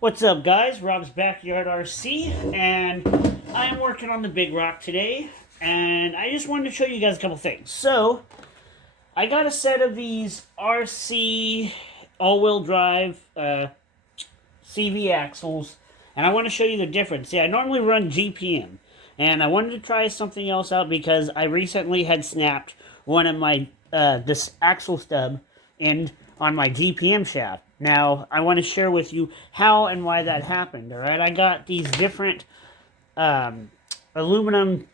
What's up, guys? Rob's Backyard RC, and I'm working on the Big Rock today, and I just wanted to show you guys a couple things. So, I got a set of these RC all-wheel drive CV axles, and I want to show you the difference. See, I normally run GPM, and I wanted to try something else out because I recently had snapped one of my this axle stub end on my GPM shaft. Now, I want to share with you how and why that happened, alright? I got these different aluminum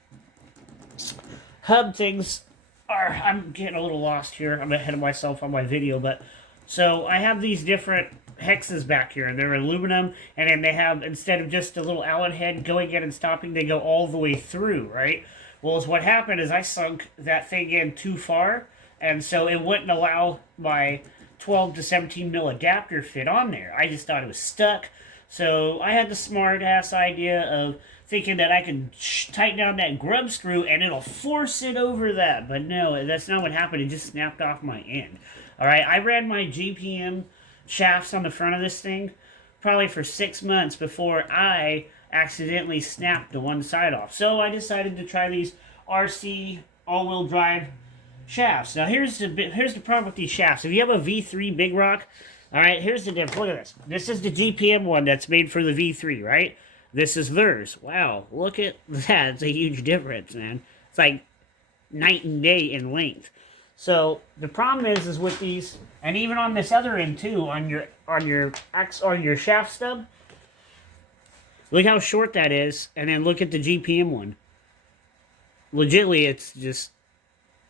hub things. I'm getting a little lost here. I'm ahead of myself on my video, but... So, I have these different hexes back here, and they're aluminum, and then they have, instead of just a little Allen head going in and stopping, they go all the way through, right? Well, what happened is I sunk that thing in too far, and so it wouldn't allow my 12 to 17 mil adapter fit on there. I just thought it was stuck. So I had the smart ass idea of thinking that I could tighten down that grub screw and it'll force it over that. But no, that's not what happened. It just snapped off my end. Alright, I ran my GPM shafts on the front of this thing probably for 6 months before I accidentally snapped the one side off. So I decided to try these RC all-wheel drive shafts. Now here's the problem with these shafts. If you have a V3 Big Rock, alright, here's the difference. Look at this. This is the GPM one that's made for the V3, right? This is theirs. Wow, look at that. It's a huge difference, man. It's like night and day in length. So the problem is with these, and even on this other end too, on your shaft stub, look how short that is, and then look at the GPM one. Legitly, it's just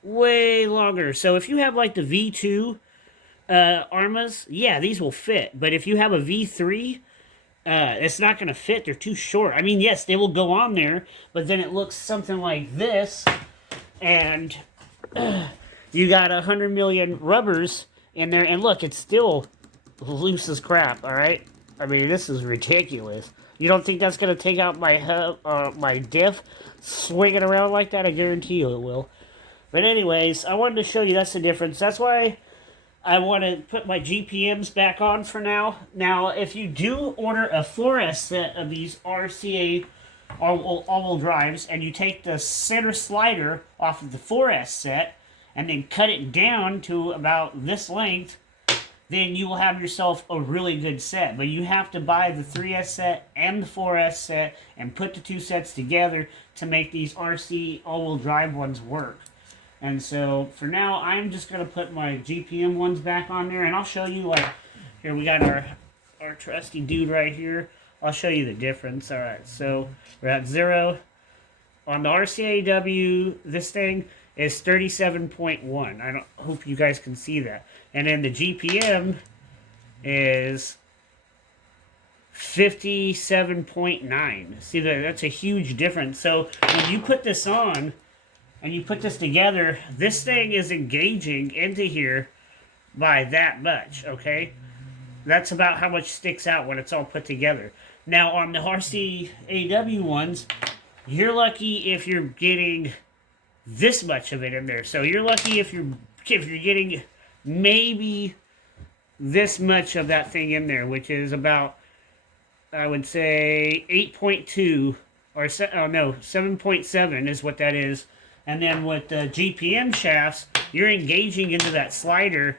way longer. So if you have like the V2 Arrmas, yeah, these will fit. But if you have a V3, it's not going to fit. They're too short. I mean, yes, they will go on there, but then it looks something like this, and you got 100 million rubbers in there, and look, it's still loose as crap, alright? I mean, this is ridiculous. You don't think that's going to take out my diff swinging around like that? I guarantee you it will. But anyways, I wanted to show you that's the difference. That's why I want to put my GPMs back on for now. Now, if you do order a 4S set of these RCA all-wheel drives, and you take the center slider off of the 4S set, and then cut it down to about this length, then you will have yourself a really good set. But you have to buy the 3S set and the 4S set, and put the two sets together to make these RC all-wheel drive ones work. And so, for now, I'm just going to put my GPM ones back on there, and I'll show you, like, here we got our trusty dude right here. I'll show you the difference. Alright, so we're at 0. On the RCAW, this thing is 37.1. I hope you guys can see that. And then the GPM is 57.9. See, that's a huge difference. So, when you put this on, and you put this together, this thing is engaging into here by that much, okay? That's about how much sticks out when it's all put together. Now, on the RCAW ones, you're lucky if you're getting this much of it in there. So you're lucky if you're getting maybe this much of that thing in there, which is about, I would say, 8.2, or, oh no, 7.7 is what that is. And then with the GPM shafts, you're engaging into that slider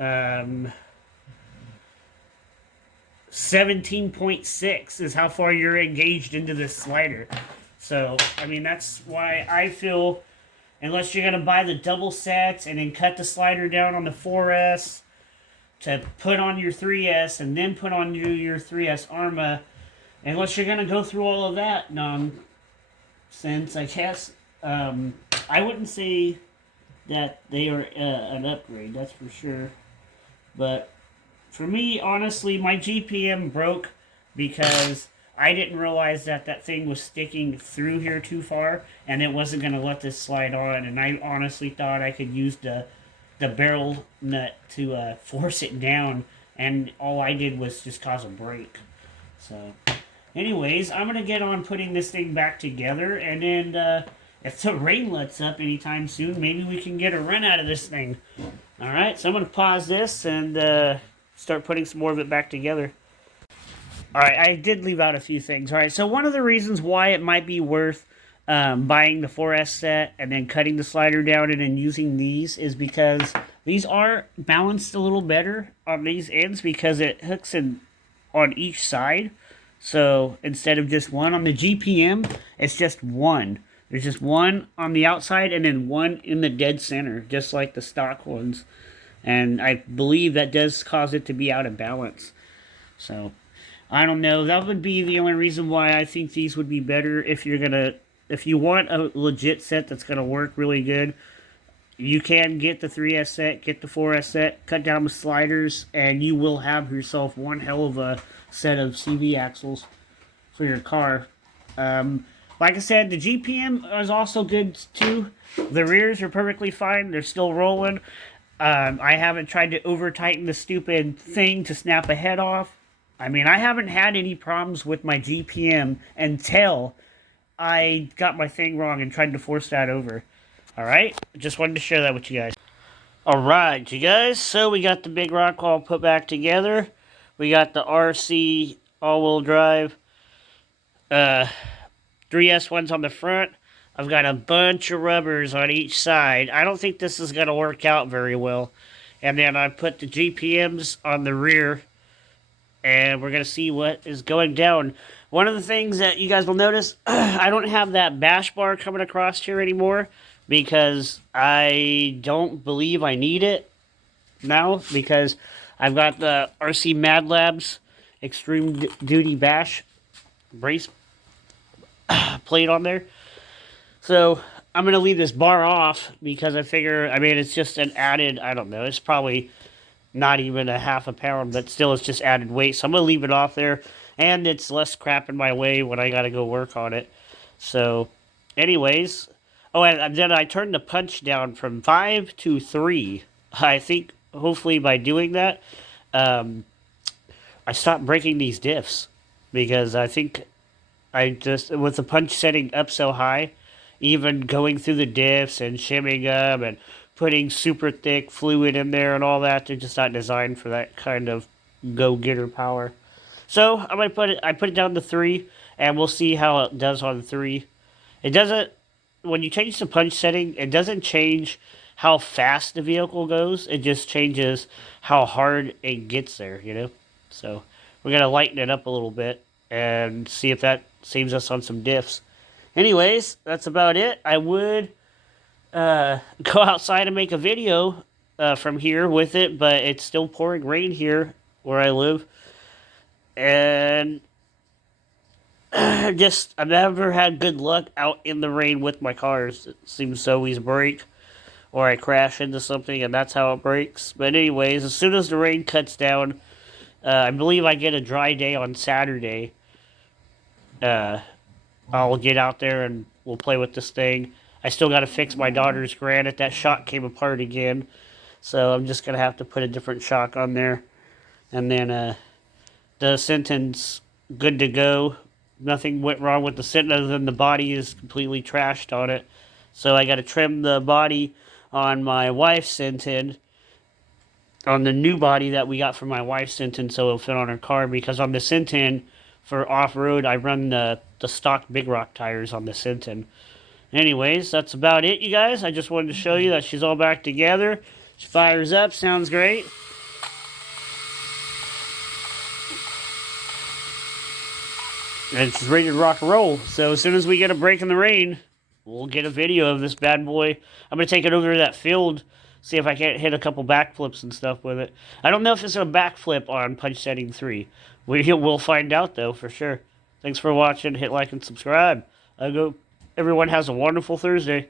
17.6 is how far you're engaged into this slider. So, I mean, that's why I feel, unless you're going to buy the double sets and then cut the slider down on the 4S to put on your 3S and then put on your 3S Arrma, unless you're going to go through all of that nonsense, I guess, I wouldn't say that they are an upgrade, that's for sure. But for me, honestly, my GPM broke because I didn't realize that thing was sticking through here too far, and it wasn't going to let this slide on, and I honestly thought I could use the barrel nut to force it down, and all I did was just cause a break. So, anyways, I'm going to get on putting this thing back together, and then if the rain lets up anytime soon, maybe we can get a run out of this thing. All right, so I'm going to pause this and start putting some more of it back together. All right, I did leave out a few things. All right, so one of the reasons why it might be worth buying the 4S set and then cutting the slider down and then using these is because these are balanced a little better on these ends because it hooks in on each side. So instead of just one on the GPM, it's just one. There's just one on the outside and then one in the dead center, just like the stock ones. And I believe that does cause it to be out of balance. So I don't know. That would be the only reason why I think these would be better if you're gonna, if you want a legit set that's gonna work really good. You can get the 3S set, get the 4S set, cut down the sliders, and you will have yourself one hell of a set of CV axles for your car. Like I said, the GPM is also good too. The rears are perfectly fine. They're still rolling. I haven't tried to over-tighten the stupid thing to snap a head off. I mean, I haven't had any problems with my GPM until I got my thing wrong and tried to force that over. Alright, just wanted to share that with you guys. Alright, you guys, so we got the Big Rock all put back together. We got the RC all-wheel drive 3S ones on the front. I've got a bunch of rubbers on each side. I don't think this is going to work out very well. And then I put the GPMs on the rear. And we're going to see what is going down. One of the things that you guys will notice, I don't have that bash bar coming across here anymore. Because I don't believe I need it now. Because I've got the RC Mad Labs Extreme Duty Bash brace plate on there. So I'm going to leave this bar off because I figure, I mean, it's just an added, I don't know, it's probably not even a half a pound, but still it's just added weight. So I'm going to leave it off there, and it's less crap in my way when I got to go work on it. So anyways, oh, and then I turned the punch down from 5 to 3. I think hopefully by doing that, I stopped breaking these diffs because I think I just, with the punch setting up so high, even going through the diffs and shimming them and putting super thick fluid in there and all that, they're just not designed for that kind of go-getter power. So I put it down to 3, and we'll see how it does on 3. It doesn't, when you change the punch setting, it doesn't change how fast the vehicle goes. It just changes how hard it gets there, you know? So we're going to lighten it up a little bit and see if that saves us on some diffs. Anyways, that's about it. I would go outside and make a video from here with it, but it's still pouring rain here where I live. And just, I've never had good luck out in the rain with my cars. It seems to always break, or I crash into something, and that's how it breaks. But anyways, as soon as the rain cuts down, I believe I get a dry day on Saturday. I'll get out there and we'll play with this thing. I still got to fix my daughter's granite. That shock came apart again. So I'm just going to have to put a different shock on there. And then the Sentin's good to go. Nothing went wrong with the Sentin other than the body is completely trashed on it. So I got to trim the body on my wife's Sentin. On the new body that we got from my wife's Sentin so it'll fit on her car. Because on the Sentin, for off-road, I run the stock Big Rock tires on the Sentin. Anyways, that's about it, you guys. I just wanted to show you that she's all back together. She fires up, sounds great. And she's ready to rock and roll. So as soon as we get a break in the rain, we'll get a video of this bad boy. I'm going to take it over to that field, see if I can't hit a couple backflips and stuff with it. I don't know if it's a backflip on punch setting 3. We'll find out, though, for sure. Thanks for watching. Hit like and subscribe. I hope everyone has a wonderful Thursday.